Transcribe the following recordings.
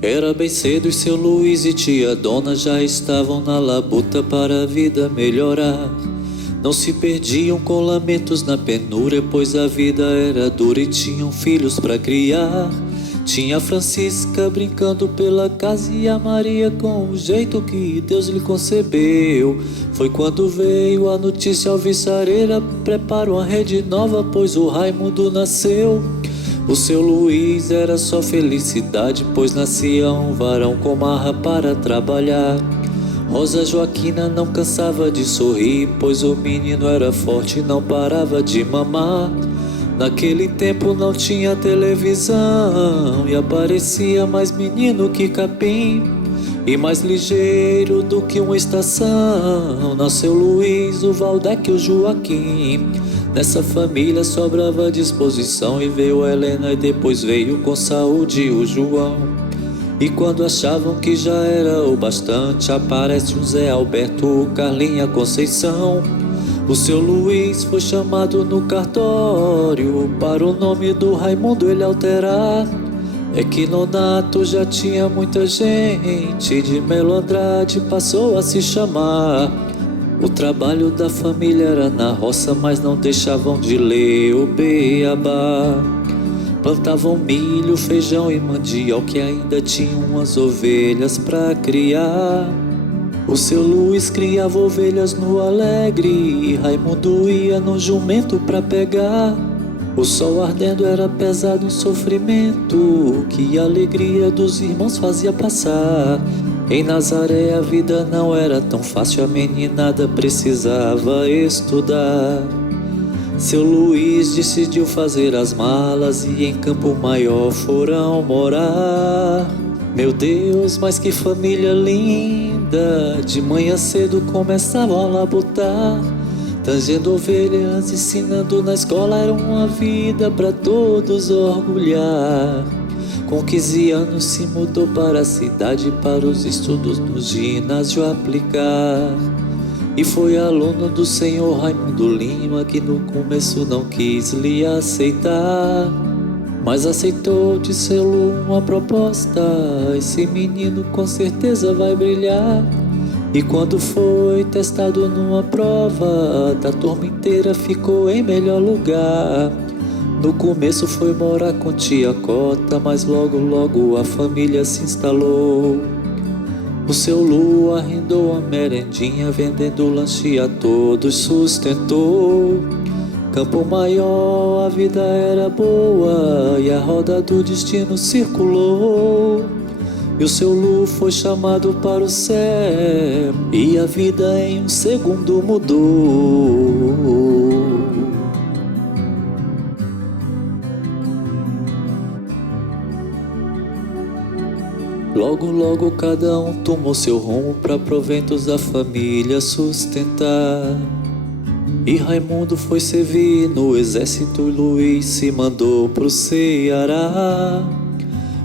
Era bem cedo e seu Luiz e tia Dona já estavam na labuta para a vida melhorar. Não se perdiam com lamentos na penúria, pois a vida era dura e tinham filhos para criar. Tinha a Francisca brincando pela casa e a Maria com o jeito que Deus lhe concebeu. Foi quando veio a notícia alvissareira: prepara uma rede nova, pois o Raimundo nasceu. O seu Luiz era só felicidade, pois nascia um varão com marra para trabalhar. Rosa Joaquina não cansava de sorrir, pois o menino era forte e não parava de mamar. Naquele tempo não tinha televisão e aparecia mais menino que capim, e mais ligeiro do que uma estação. Nasceu Luiz, o Valdec e o Joaquim. Nessa família sobrava disposição, e veio a Helena e depois veio com saúde o João. E quando achavam que já era o bastante, aparece o Zé Alberto, o Carlinho, a Conceição. O seu Luiz foi chamado no cartório para o nome do Raimundo ele alterar. É que Nonato já tinha muita gente, de Melo Andrade passou a se chamar. O trabalho da família era na roça, mas não deixavam de ler o beabá. Plantavam milho, feijão e mandioca, e ainda tinham umas ovelhas pra criar. O seu Luiz criava ovelhas no Alegre, e Raimundo ia no jumento pra pegar. O sol ardendo era pesado um sofrimento, que a alegria dos irmãos fazia passar. Em Nazaré a vida não era tão fácil, a meninada precisava estudar. Seu Luiz decidiu fazer as malas e em Campo Maior foram morar. Meu Deus, mas que família linda! De manhã cedo começavam a labutar, tangendo ovelhas, ensinando na escola, era uma vida pra todos orgulhar. Com 15 anos se mudou para a cidade, para os estudos no ginásio aplicar. E foi aluno do senhor Raimundo Lima, que no começo não quis lhe aceitar, mas aceitou, disse-lhe uma proposta: esse menino com certeza vai brilhar. E quando foi testado numa prova, da turma inteira ficou em melhor lugar. No começo foi morar com tia Cota, mas logo a família se instalou. O seu Lu arrendou a merendinha, vendendo lanche a todos sustentou. Campo Maior a vida era boa, e a roda do destino circulou. E o seu Lu foi chamado para o céu, e a vida em um segundo mudou. Logo cada um tomou seu rumo, pra proventos da família sustentar. E Raimundo foi servir no exército, e Luiz se mandou pro Ceará.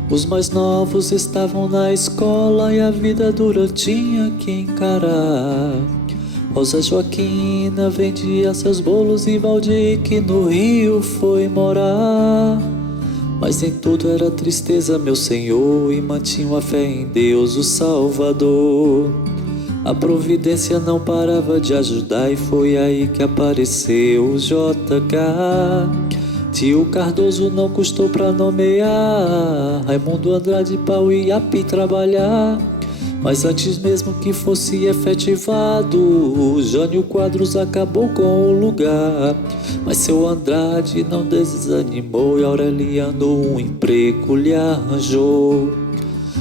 Os mais novos estavam na escola, e a vida dura tinha que encarar. Rosa Joaquina vendia seus bolos, e Valdir que no Rio foi morar. Mas em tudo era tristeza, meu senhor, e mantinha a fé em Deus, o Salvador. A providência não parava de ajudar, e foi aí que apareceu o JK. Tio Cardoso não custou pra nomear Raimundo Andrade para o IAP trabalhar. Mas antes mesmo que fosse efetivado, o Jânio Quadros acabou com o lugar. Mas seu Andrade não desanimou, e Aureliano um emprego lhe arranjou.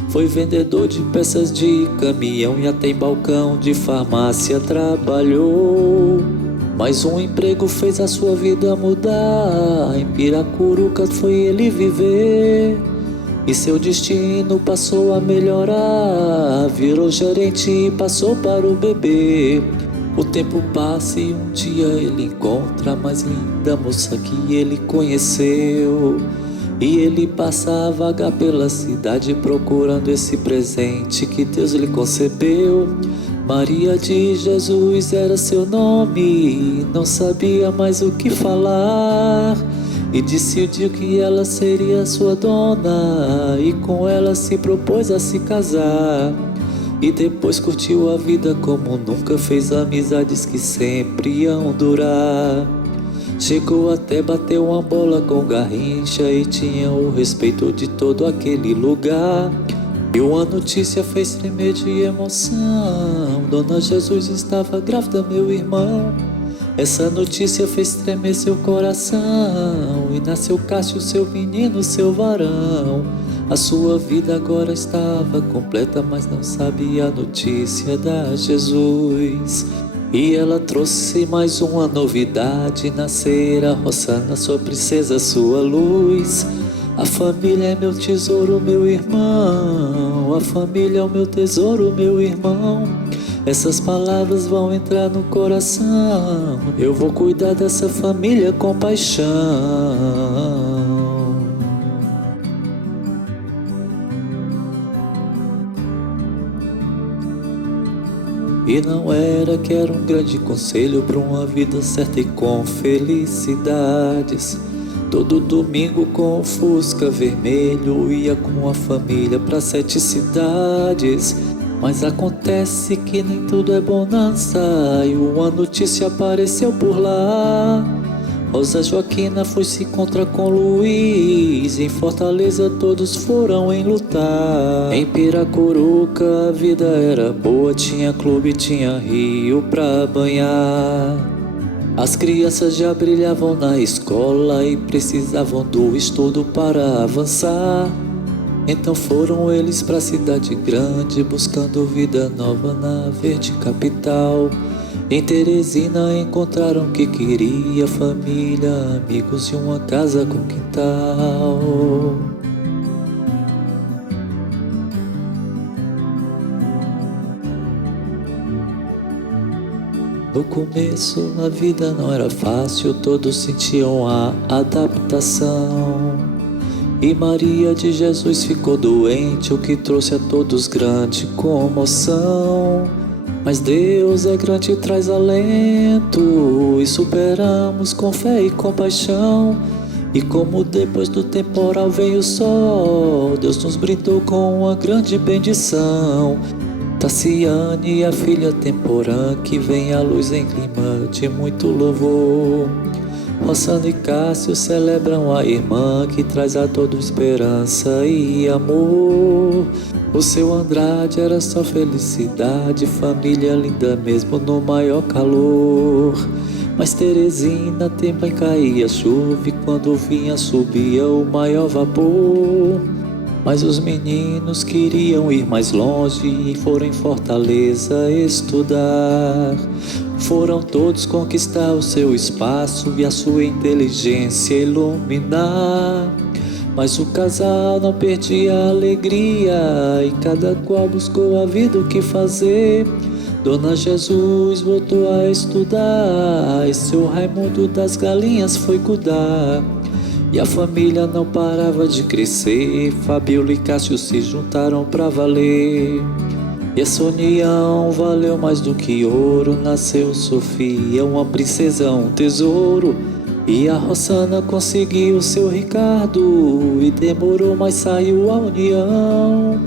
Foi vendedor de peças de caminhão, e até em balcão de farmácia trabalhou. Mas um emprego fez a sua vida mudar, em Piracuruca foi ele viver. E seu destino passou a melhorar, virou gerente e passou para o bebê. O tempo passa e um dia ele encontra a mais linda moça que ele conheceu. E ele passa a vagar pela cidade procurando esse presente que Deus lhe concebeu. Maria de Jesus era seu nome, não sabia mais o que falar. e decidiu que ela seria sua dona, e com ela se propôs a se casar. E depois curtiu a vida como nunca, fez amizades que sempre iam durar. Chegou até bater uma bola com Garrincha e tinha o respeito de todo aquele lugar. E uma notícia fez tremer de emoção: Dona Jesus estava grávida, meu irmão. Essa notícia fez tremer seu coração, e nasceu Cássio, seu menino, seu varão. A sua vida agora estava completa, mas não sabia a notícia da Jesus. E ela trouxe mais uma novidade: nascer a Rossana, sua princesa, sua luz. A família é meu tesouro, meu irmão. A família é o meu tesouro, meu irmão. Essas palavras vão entrar no coração. Eu vou cuidar dessa família com paixão. E não era que era um grande conselho para uma vida certa e com felicidades. Todo domingo com o Fusca vermelho ia com a família para 7 cidades. Mas acontece que nem tudo é bonança, e uma notícia apareceu por lá. Rosa Joaquina foi se encontrar com Luiz. Em Fortaleza todos foram enlutar. Em Piracuruca a vida era boa, tinha clube, tinha rio pra banhar. As crianças já brilhavam na escola e precisavam do estudo para avançar. Então foram eles pra cidade grande, buscando vida nova na verde capital. Em Teresina encontraram o que queria: família, amigos e uma casa com quintal. No começo a vida não era fácil, todos sentiam a adaptação. E Maria de Jesus ficou doente, o que trouxe a todos grande comoção. Mas Deus é grande e traz alento, e superamos com fé e compaixão. E como depois do temporal veio o sol, Deus nos brindou com uma grande bendição. Tassiane, a filha temporã, que vem à luz em clima de muito louvor. Rossana e Cássio celebram a irmã, que traz a todos esperança e amor. O seu Andrade era só felicidade, família linda mesmo no maior calor. Mas Teresina também caía chuva, e quando vinha subia o maior vapor. Mas os meninos queriam ir mais longe e foram em Fortaleza estudar. Foram todos conquistar o seu espaço e a sua inteligência iluminar. Mas o casal não perdia a alegria, e cada qual buscou a vida o que fazer. Dona Jesus voltou a estudar, e seu Raimundo das galinhas foi cuidar. E a família não parava de crescer, Fabiola e Cássio se juntaram pra valer. E essa união valeu mais do que ouro, nasceu Sofia, uma princesa, um tesouro. E a Rossana conseguiu seu Ricardo, e demorou, mas saiu a união.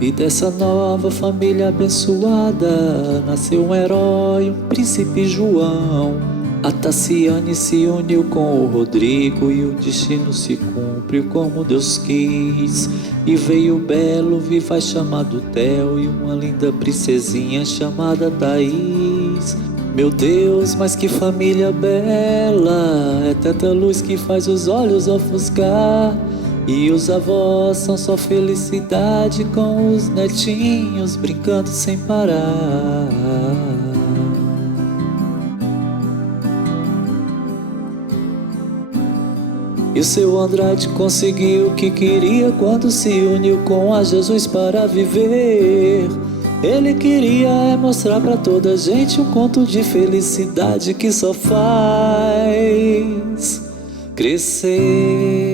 E dessa nova família abençoada nasceu um herói, um príncipe João. A Tassiane se uniu com o Rodrigo, e o destino se cumpriu como Deus quis. E veio o belo vivaz chamado Theo, e uma linda princesinha chamada Thaís. Meu Deus, mas que família bela, é tanta luz que faz os olhos ofuscar. E os avós são só felicidade, com os netinhos brincando sem parar. E o seu Andrade conseguiu o que queria quando se uniu com a Jesus para viver. Ele queria mostrar pra toda a gente um conto de felicidade que só faz crescer.